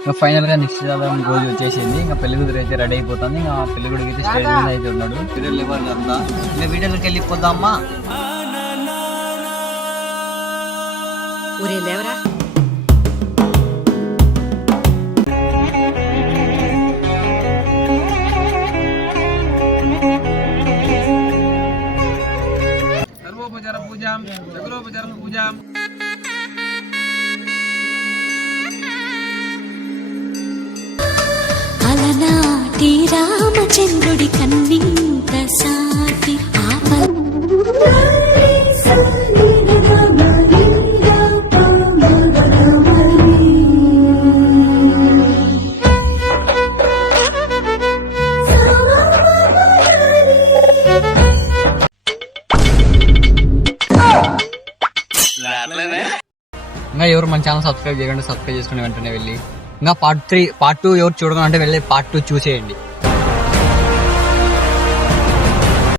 ఇంకా ఫైనల్ గా నిశ్చితార్థం రోజు వచ్చేసింది. ఇంకా పెళ్లి కూతురు అయితే రెడీ అయిపోతుంది. ఇంకా పెళ్లి కొడుకు అయితే స్టేజ్ మీద అయితే ఉన్నాడు. వీడియోలు ఇవ్వాలి అంతా. ఇంకా వీడియోలోకి వెళ్ళిపోదామా? ఒరే లేవరా, సర్వోపచార పూజాం సకలోపచార పూజాం. అలనాటి రామచంద్రుడి కన్నింత సాటి ఇంకా ఎవరు మన ఛానల్ సబ్స్క్రైబ్ చేయకుండా సబ్స్క్రైబ్ చేసుకుని వెంటనే వెళ్ళి ఇంకా పార్ట్ 2 ఎవరు చూడకుండా అంటే వెళ్ళి పార్ట్ 2 చూసేయండి.